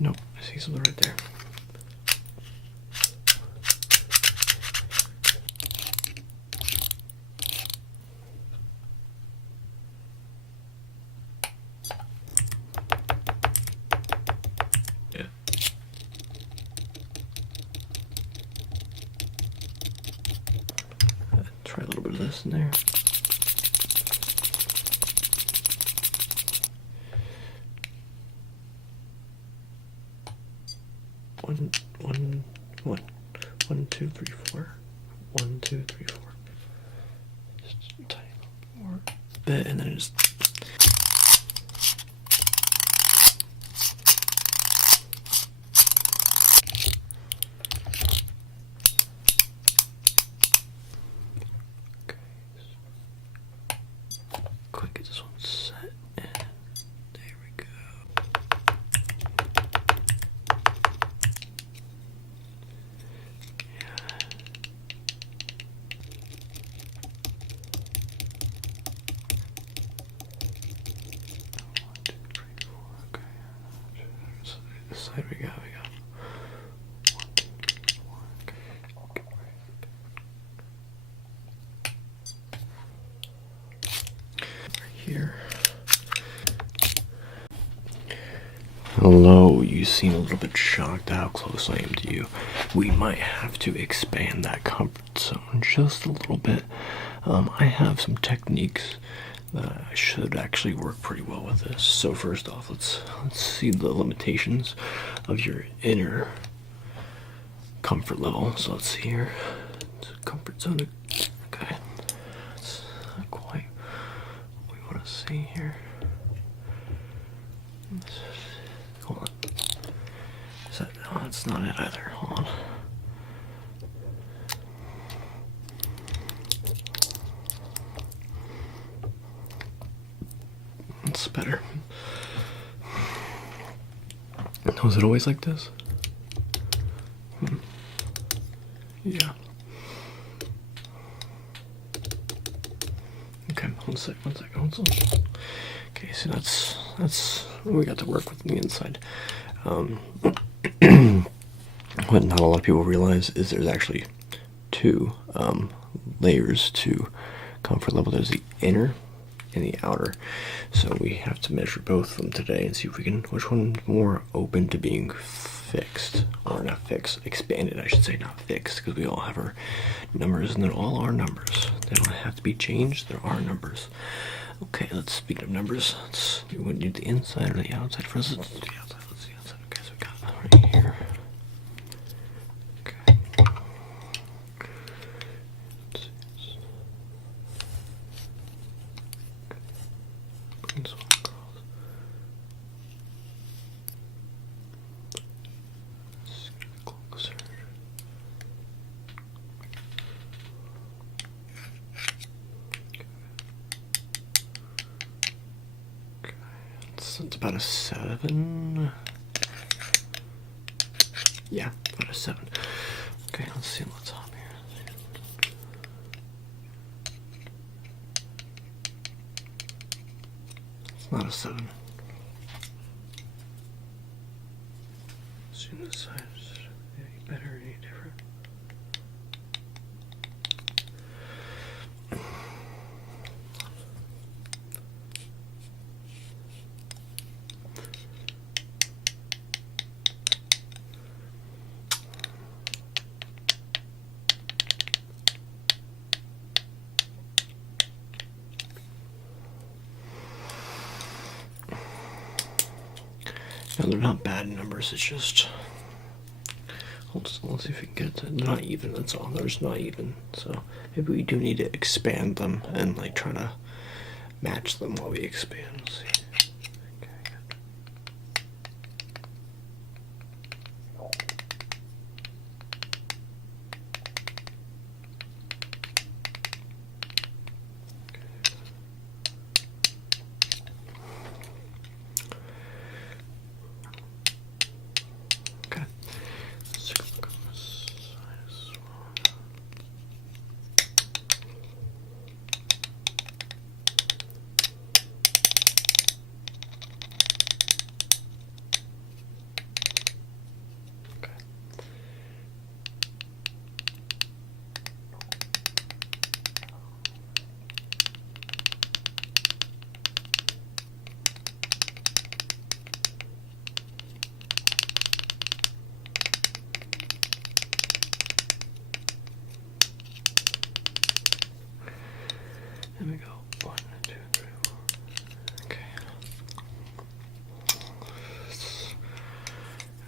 Nope, I see something right there. Yeah. Try a little bit of this in there. One, two, three, four. 1, 2, 3, 4. Just a tiny little more bit, and then just. Okay. Quick, get this one set, and there we go. This side we got. 1, 2, 3, 4. Okay. Right here. Hello, you seem a little bit shocked how close I am to you. We might have to expand that comfort zone just a little bit. I have some techniques that should actually work pretty well with this. So first off, let's see the limitations of your inner comfort level. So let's see here. It's a comfort zone. Okay. That's not quite what we want to see here. Hold on. Is that, no, that's not it either. Hold on. That's better. Was it always like this? Yeah. Okay, one sec. Hold on. Okay, so that's we got to work with on the inside. What not a lot of people realize is there's actually two layers to comfort level. There's the inner and the outer. So we have to measure both of them today and see if we can, which one's more open to being fixed, or not fixed, expanded, I should say, not fixed, because we all have our numbers, and they're all our numbers. They don't have to be changed, they're our numbers. Okay, let's speak of numbers. We would do the inside or the outside first. Let's do the outside. Let's do the outside. Okay, so we got that right here. Okay. Bring this one across. Let's get it closer. It's about a 7. Yeah, about a 7. Okay, let's see what's up here. It's not a 7. See this side is any better, any different. No, they're not bad numbers, it's just, let's see if we can get to, they're not even, that's all, they're just not even, so maybe we do need to expand them and like try to match them while we expand. Let's see. Okay, good. Okay. Let's take a look on this side as well.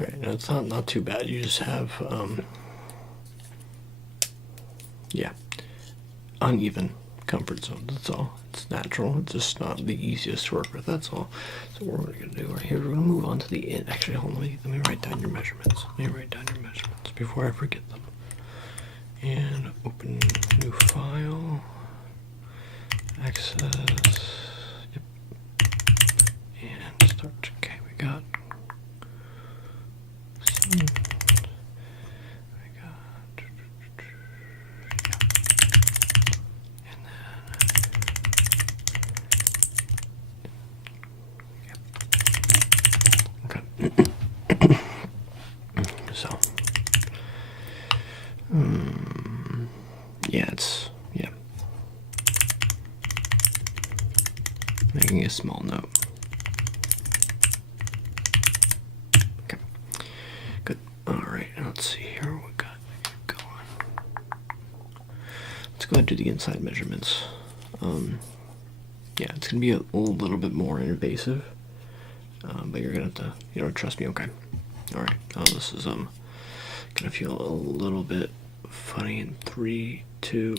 Alright, now it's not too bad. You just have, yeah, uneven comfort zones. That's all. It's natural. It's just not the easiest to work with. That's all. So what we're going to do right here, we're going to move on to the end. Actually, hold on. Let me write down your measurements. Let me write down your measurements before I forget them. And open new file. Access. Yep. And start. Okay, we got some. So, yeah, making a small note. Okay, good. All right, let's see here what we got going. Let's go ahead and do the inside measurements. Yeah, it's gonna be a little bit more invasive, but you're gonna have to, trust me. Okay. All right. Oh, this is gonna feel a little bit funny in 3, 2.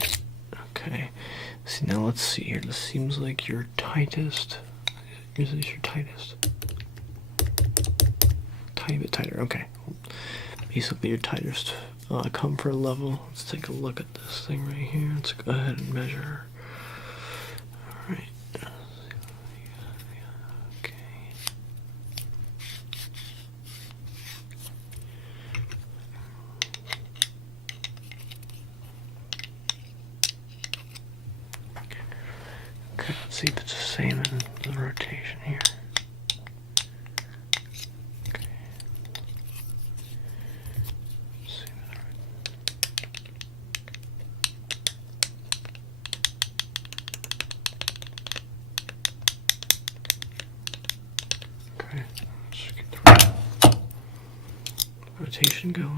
Okay. See, now let's see here. This seems like your tightest. Is this your tightest? Tiny bit tighter. Okay. Basically your tightest comfort level. Let's take a look at this thing right here. Let's go ahead and measure. All right. Okay, let's see if it's the same in the rotation here. Okay. Let's see that. Okay, let's get the rotation going.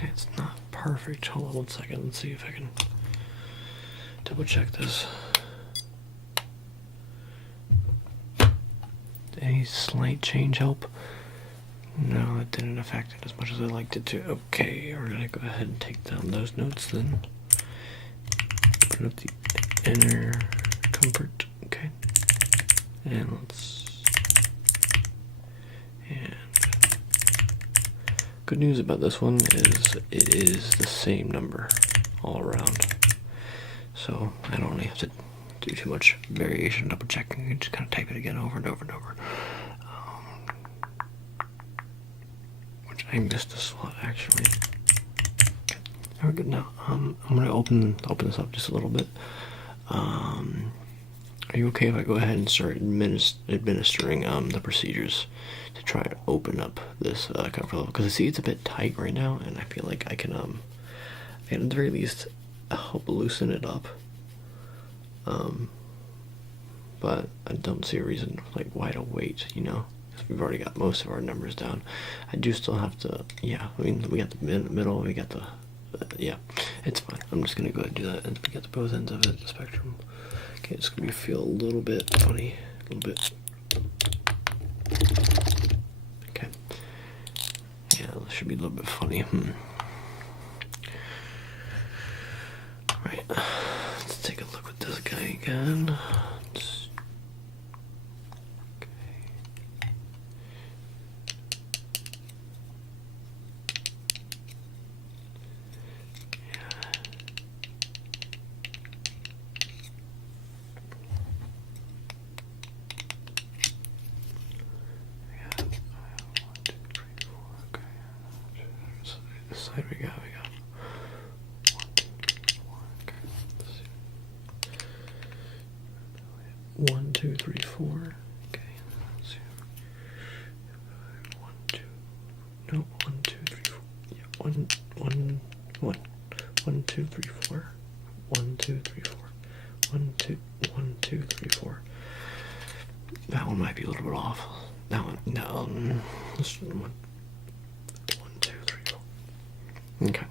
It's not perfect. Hold on 1 second. Let's see if I can double check this. Any slight change help? No, it didn't affect it as much as I liked it to. Okay, we're gonna go ahead and take down those notes then. Open up the inner comfort. Okay. And good news about this one is it is the same number all around. So I don't really have to do too much variation, double checking. I just kind of type it again over and over and over. Which I missed a slot actually. Okay, there we go. Now I'm gonna open this up just a little bit. Are you okay if I go ahead and start administering the procedures to try to open up this comfort level? Because I see it's a bit tight right now, and I feel like I can at the very least help loosen it up. But I don't see a reason like why to wait, because we've already got most of our numbers down. I do still have to, yeah. I mean, we got the middle, we got the, yeah. It's fine. I'm just gonna go ahead and do that, and we get the both ends of it, the spectrum. Okay, it's gonna feel a little bit funny, a little bit. Okay. Yeah, this should be a little bit funny. Right. Let's take a look at this guy again. This side we got 1, 2, 3, 4. Okay, let's see. 1, 2. No, 1, 2, 3. 2, 3, 4. 1, 2, 3, 4. 1, 2, 1, 2, 3, 4. That one might be a little bit off. That one, no. This one, 1, 2, 3, 4. Okay.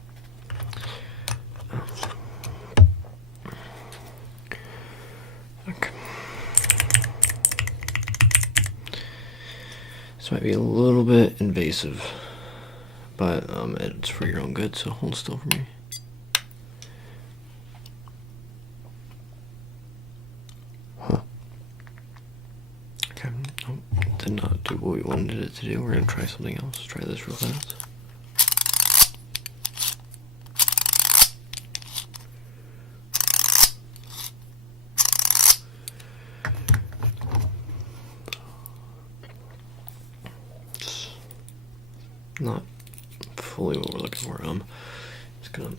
Okay. This might be a little bit invasive, but it's for your own good, so hold still for me. Huh. Okay, nope, did not do what we wanted it to do. We're gonna try something else. Try this real fast. Not fully what we're looking for. Just gonna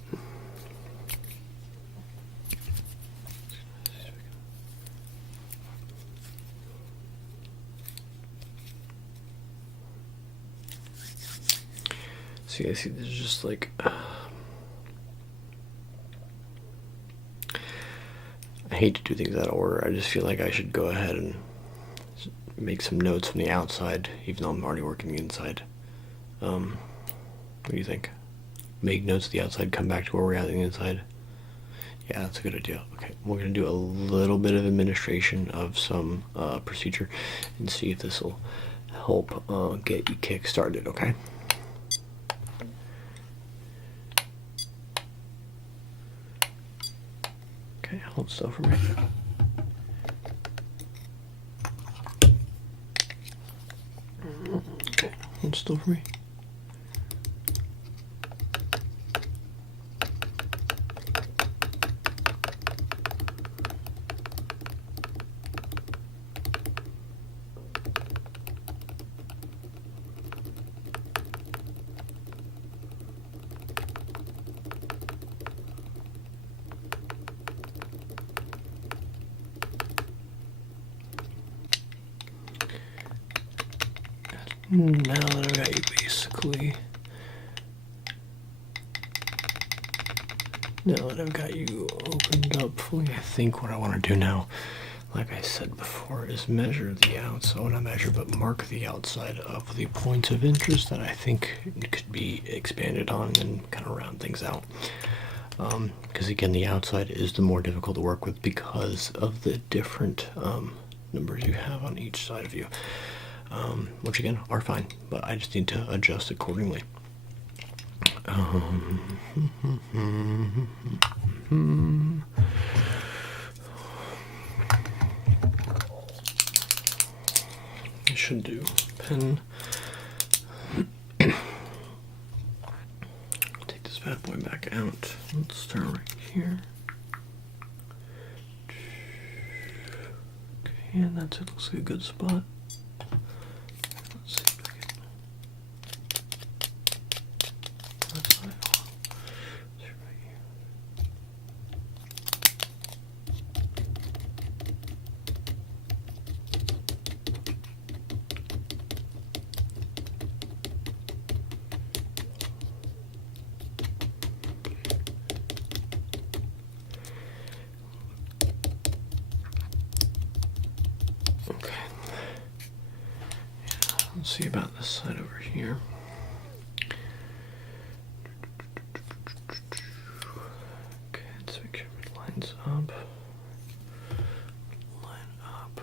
see. I see. There's just like I hate to do things out of order. I just feel like I should go ahead and make some notes from the outside, even though I'm already working the inside. What do you think? Make notes of the outside, come back to where we're at on the inside. Yeah, that's a good idea. Okay, we're gonna do a little bit of administration of some procedure and see if this will help get you kick started. Okay. Okay, hold still for me. Okay, hold still for me. Now that I've got you basically, now that I've got you opened up fully, I think what I want to do now, like I said before, is measure the outside, well, not measure, but mark the outside of the points of interest that I think could be expanded on and kind of round things out. Because again, the outside is the more difficult to work with because of the different numbers you have on each side of you. Which again are fine, but I just need to adjust accordingly. I should do pen. Take this bad boy back out. Let's start right here. Okay, and that's it. Looks like a good spot. Okay. Yeah, let's see about this side over here. Okay, let's make sure it lines up. Line up.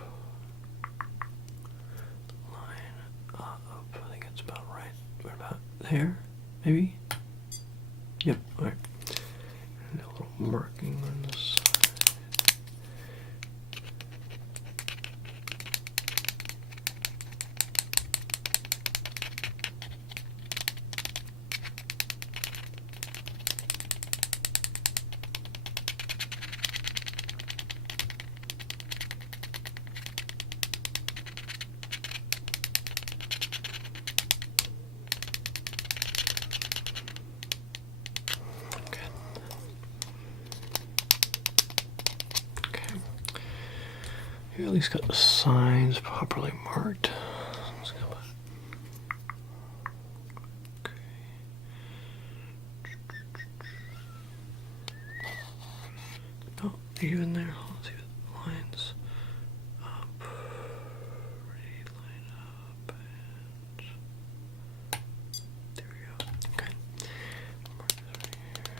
Line up. I think it's about right. What about there? Maybe? Yep, alright. And a little marking on this side. You at least got the signs properly marked. Let's go back. Okay. even there. Let's see the lines up. Ready, line up, and there we go. Okay. Mark this right here.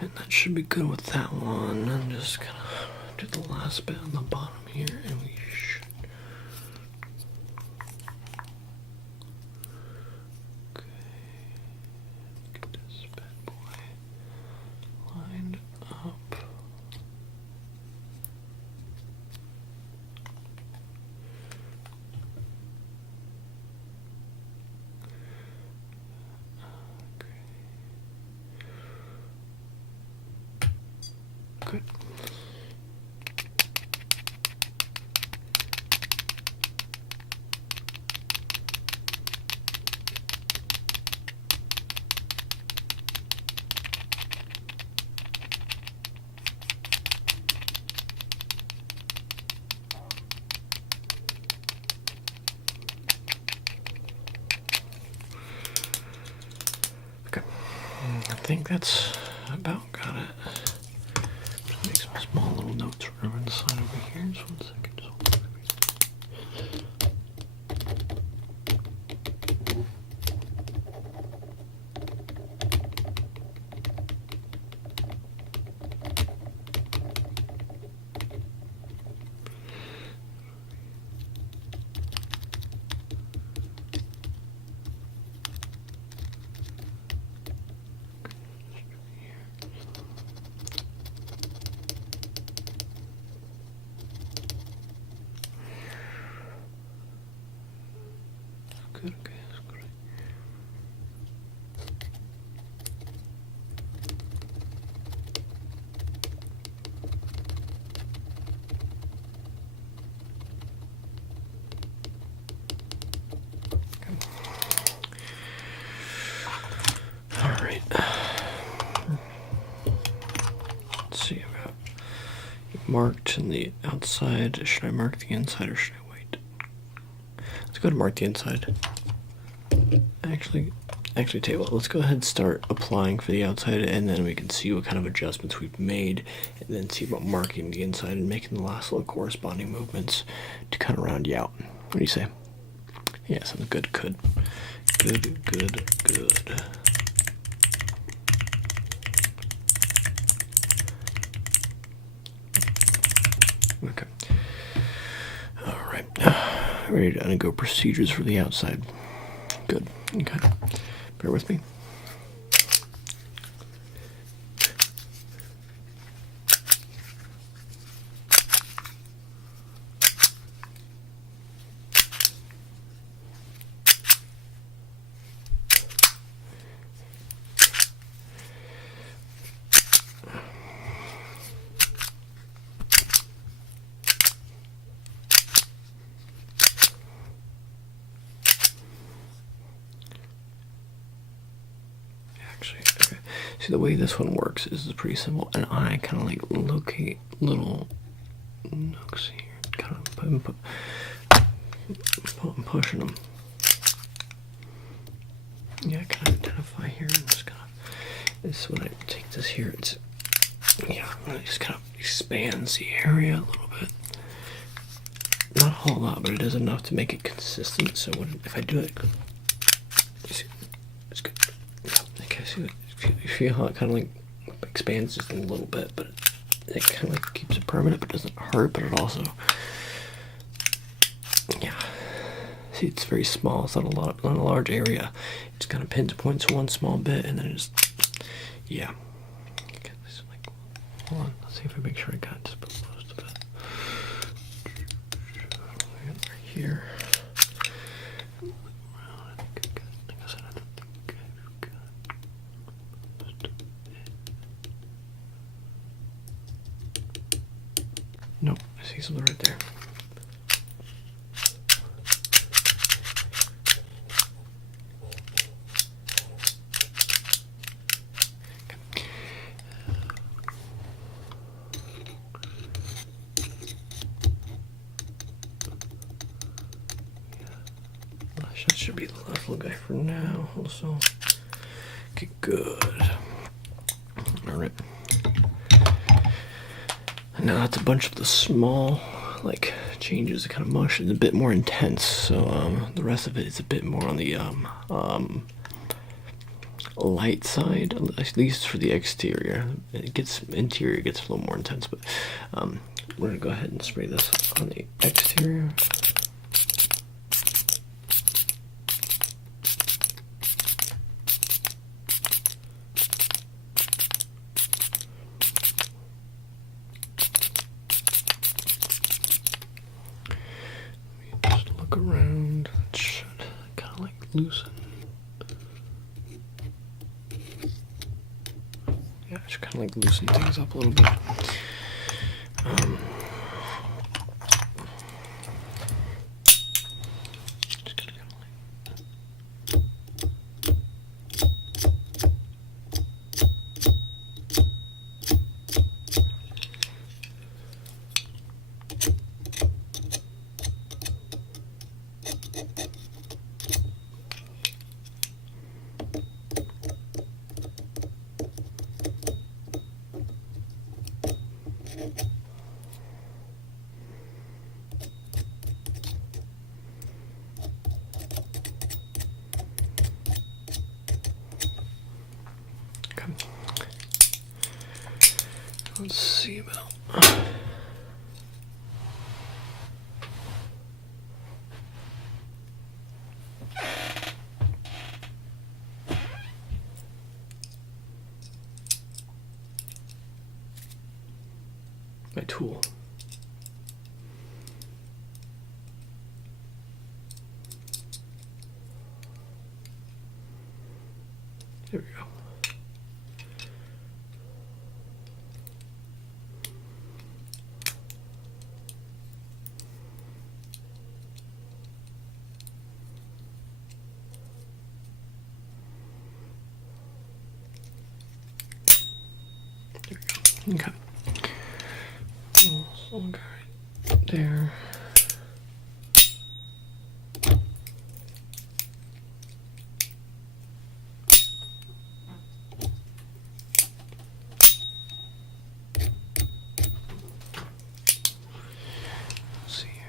And that should be good with that one. I'm just gonna do the last bit on the bottom here, and we should. Okay. Get this bad boy lined up. Good. Okay. I think that's about got it. Make some small little notes over on the side over here. Just 1 second. Good, okay, that's great. Okay. All right. Let's see, I've got marked in the outside. Should I mark the inside or should I wait? Let's go to mark the inside. Actually, tell you what, let's go ahead and start applying for the outside, and then we can see what kind of adjustments we've made, and then see about marking the inside and making the last little corresponding movements to kind of round you out. What do you say? Yeah, sounds good. Good. Okay. All right. Ready to undergo procedures for the outside. Good. Okay. Bear with me. Okay. See, the way this one works is pretty simple, and I kind of like locate little nooks here, kind of pushing them. Yeah, I kind of identify here, and just kind of. This when I take this here, it's it just kind of expands the area a little bit. Not a whole lot, but it is enough to make it consistent. So if I do it, it's good. Okay, so you feel how it kind of like expands just a little bit, but it kind of like keeps it permanent, but doesn't hurt. But it also, see, it's very small. It's not a large area. It just kind of pinpoints one small bit, and then it just, Okay, this is like, hold on. Let's see if I make sure I got just most of it. Right here. Nope, I see something right there. should be the last little guy for now. Also, okay, good. All right. Now that's a bunch of the small, like, changes. The kind of mush is a bit more intense. So the rest of it is a bit more on the light side, at least for the exterior. Interior gets a little more intense, but we're gonna go ahead and spray this on the exterior. Just look around. It should kind of like loosen. Yeah, I should kind of like loosen things up a little bit. Let's see about. My tool. There we go. Okay. So we'll go right there. Let's see here.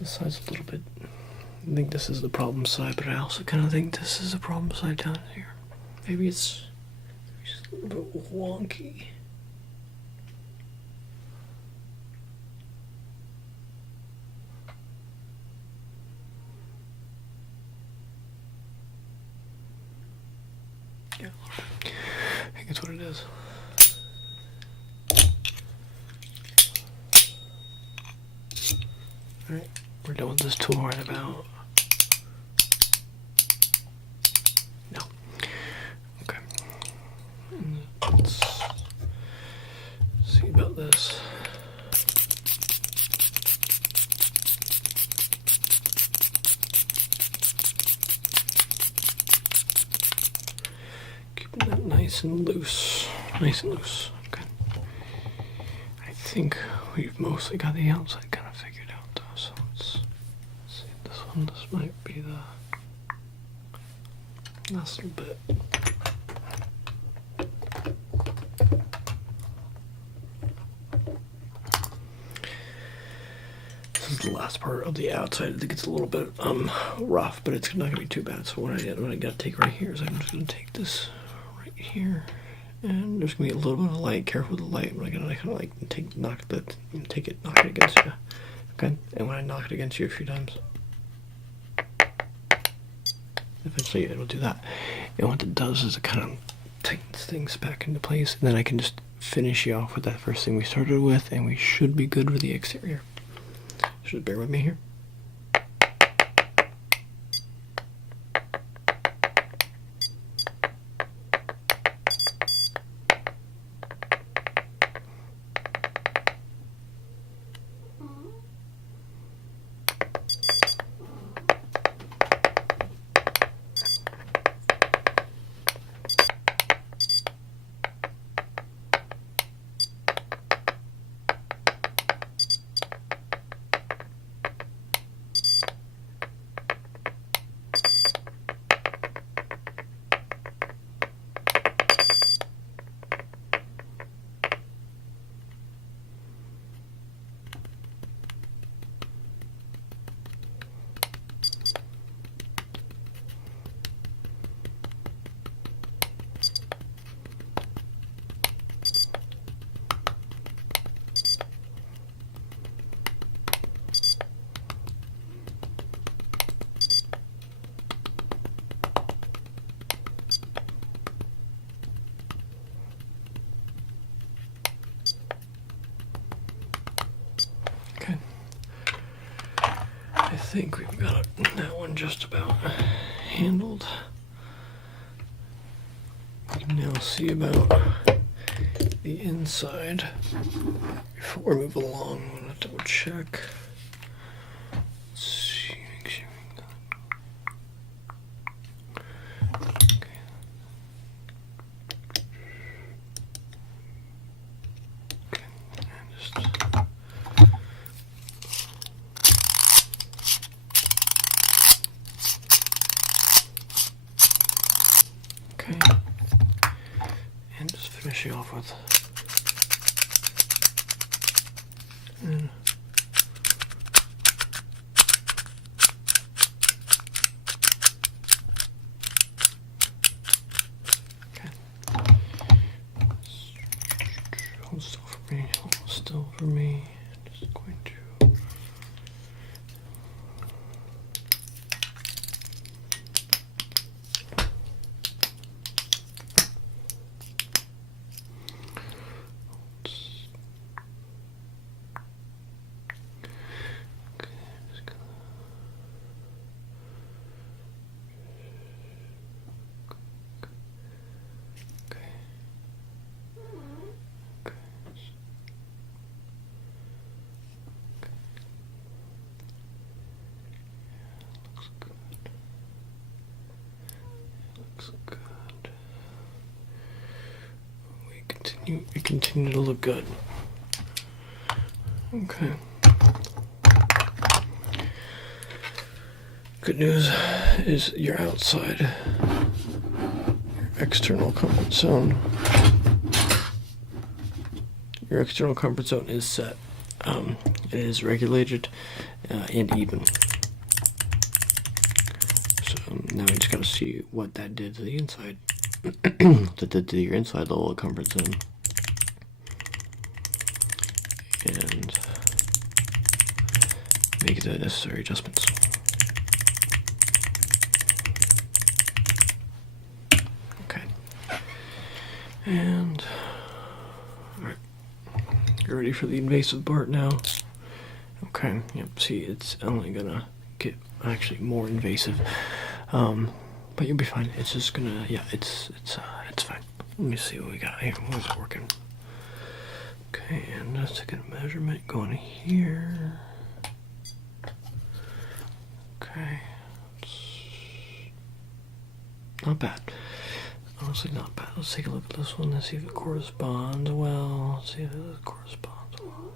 This side's a little bit. I think this is the problem side, but I also kind of think this is the problem side down here. Maybe it's just a little bit wonky. Yeah, I think that's what it is. Alright, we're done with this tool right about. No. Okay. Let's see about this. Keeping that nice and loose. Nice and loose. Okay. I think we've mostly got the outside kind of figured out. So let's see this one. This might be the last little bit. This is the last part of the outside. I think it's a little bit rough, but it's not gonna be too bad. So what I gotta take right here is I'm just gonna take this right here, and there's gonna be a little bit of light. Careful with the light. I'm gonna kind of like knock it against you. Okay, and when I knock it against you a few times, eventually it'll do that. And what it does is it kind of tightens things back into place, and then I can just finish you off with that first thing we started with, and we should be good with the exterior. Just bear with me here. Okay. I think we've got that one just about handled. We can now see about the inside. Before we move along, I'm gonna double check. Let's see, make sure we got. Okay. Okay, and just. Okay, and just finishing off with. And okay. Hold still for me. Hold still for me. Just going to. Good. We continue to look good. Okay. Good news is you're outside your external comfort zone. Your external comfort zone is set. It is regulated and even. So now we just gotta see what that did to the inside. That did to your inside level of comfort zone. And make the necessary adjustments. Okay. And alright. You're ready for the invasive part now. Okay, yep, see it's only gonna get actually more invasive. But you'll be fine. It's just gonna it's fine. Let me see what we got here. What is it working? Okay, and let's take a measurement going here. Okay. Not bad. Honestly, not bad. Let's take a look at this one and see if it corresponds well. Let's see if it corresponds well.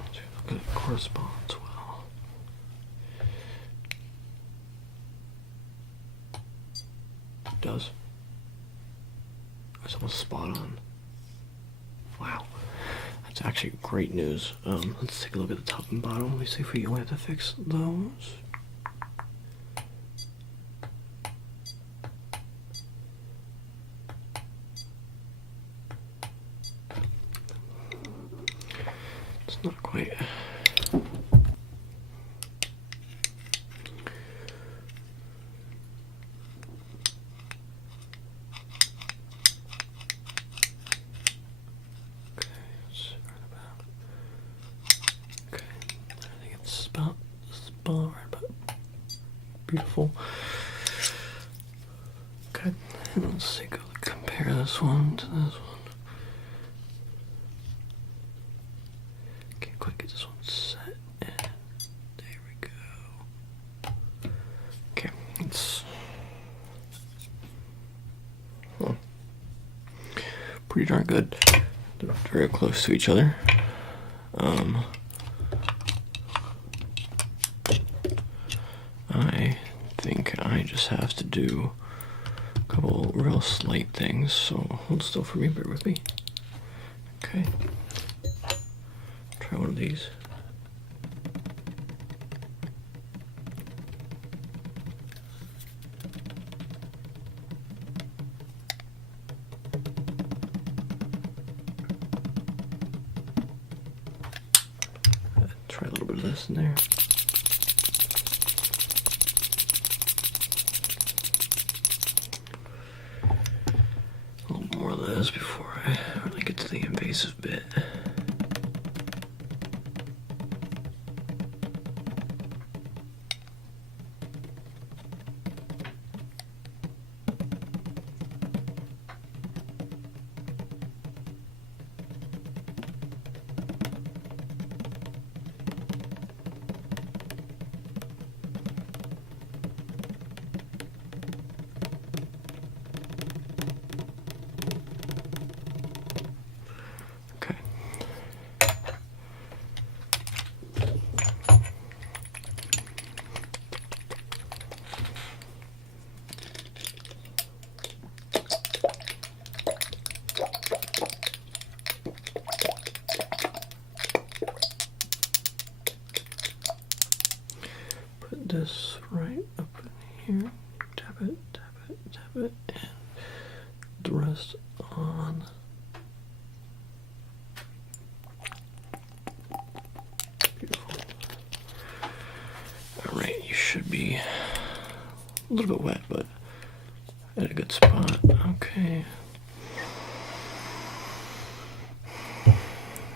Let's see if it corresponds well. It does. It's almost spot on. Wow. That's actually great news. Let's take a look at the top and bottom. Let me see if we only have to fix those. It's not quite. Beautiful. Okay, and let's take a compare this one to this one. Can't quite get this one set. And there we go. Okay, it's pretty darn good. They're very close to each other. I think I just have to do a couple real slight things, so hold still for me, bear with me. Okay. Try one of these. Try a little bit of this in there. A little more of this before I really get to the invasive bit. Okay. Put this right up in here. Tap it, tap it, tap it, and the rest on. Beautiful. Alright, you should be a little bit wet, but at a good spot. Okay.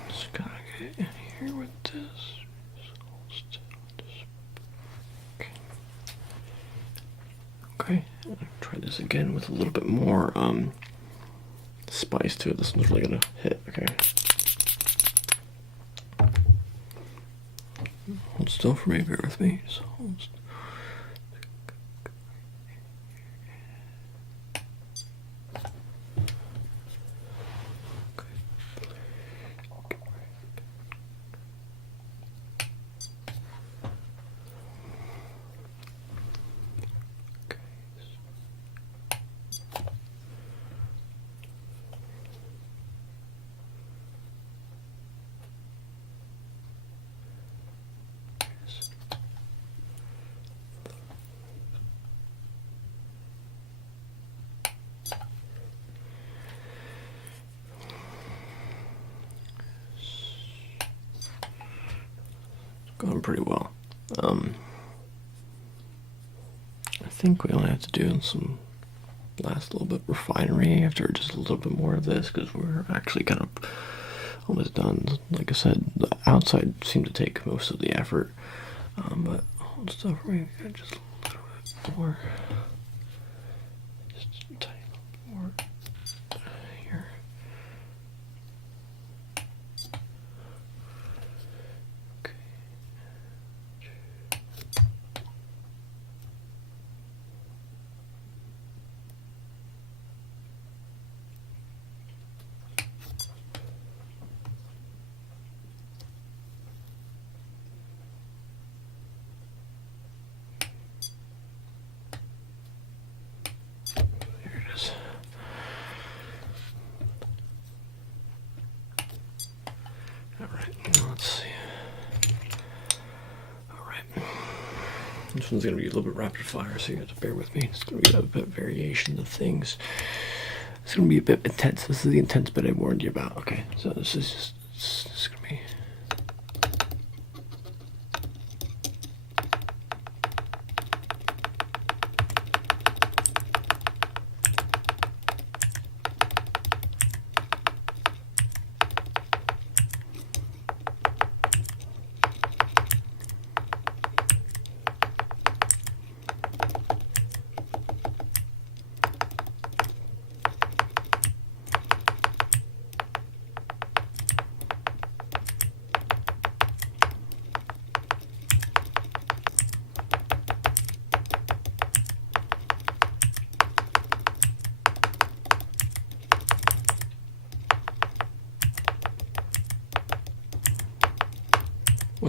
Just gotta get in here with this. Okay, try this again with a little bit more spice to it. This one's really gonna hit. Okay. Hold still for me, bear with me. Just hold still. Going pretty well. I think we only have to do some last little bit refinery after just a little bit more of this, because we're actually kind of almost done. Like I said, the outside seemed to take most of the effort, but hold still for me, just a little bit more. Just a tiny little more here. This one's going to be a little bit rapid fire, so you have to bear with me. It's going to be a bit of variation of things. It's going to be a bit intense. This is the intense bit I warned you about. Okay, so this is just, it's going to be...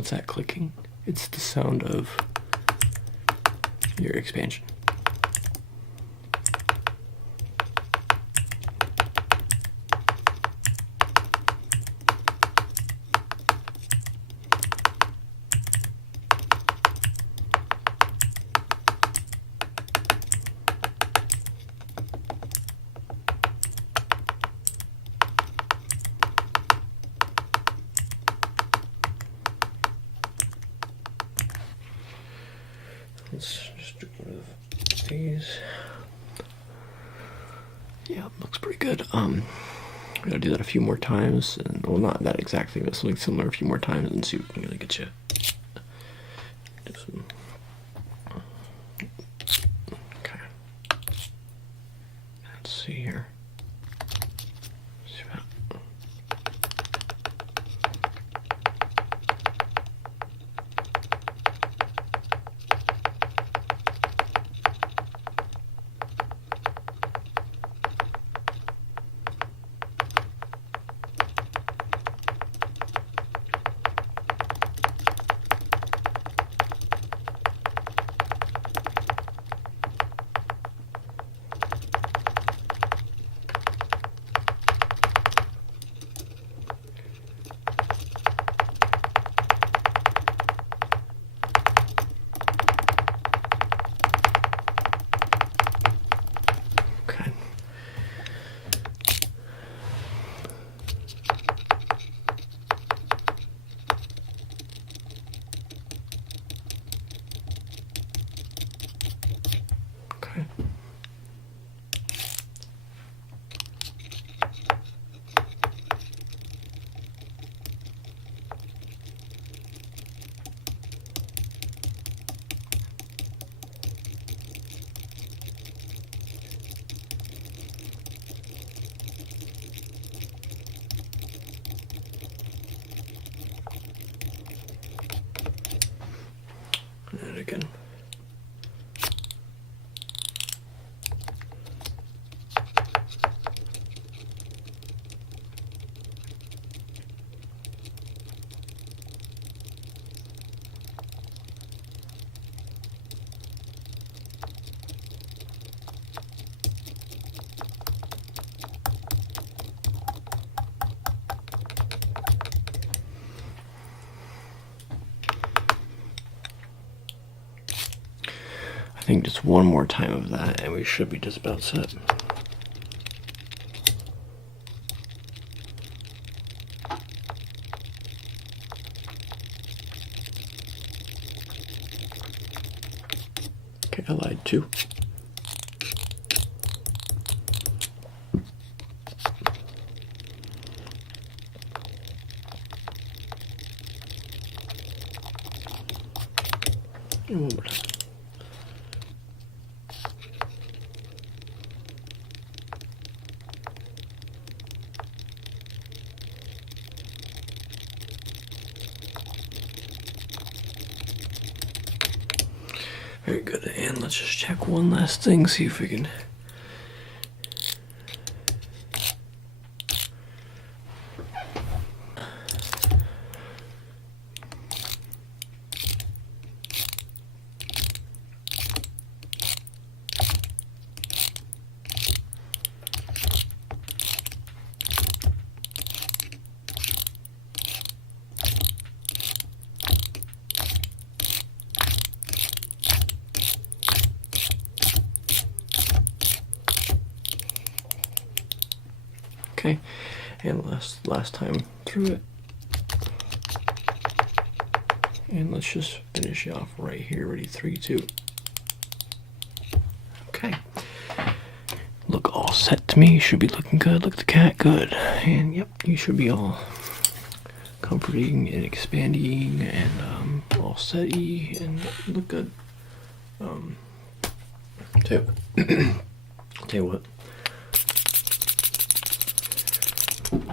What's that clicking? It's the sound of your expansion. Let's just do one of these. Yeah, looks pretty good. We're gonna do that a few more times, and well, not that exact thing, but something similar a few more times, and see if we can really get you. Do some. Okay. Let's see here. And again. I think just one more time of that and we should be just about set. Okay, I lied too. And one more time. Very good, and let's just check one last thing, see if we can. Okay, and last time through it. And let's just finish off right here. Ready? 3, 2. Okay. Look all set to me. Should be looking good. Look at the cat. Good. And yep, you should be all comforting and expanding and all set-y and look good. Tell you what.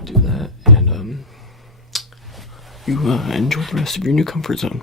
Do that and you enjoy the rest of your new comfort zone.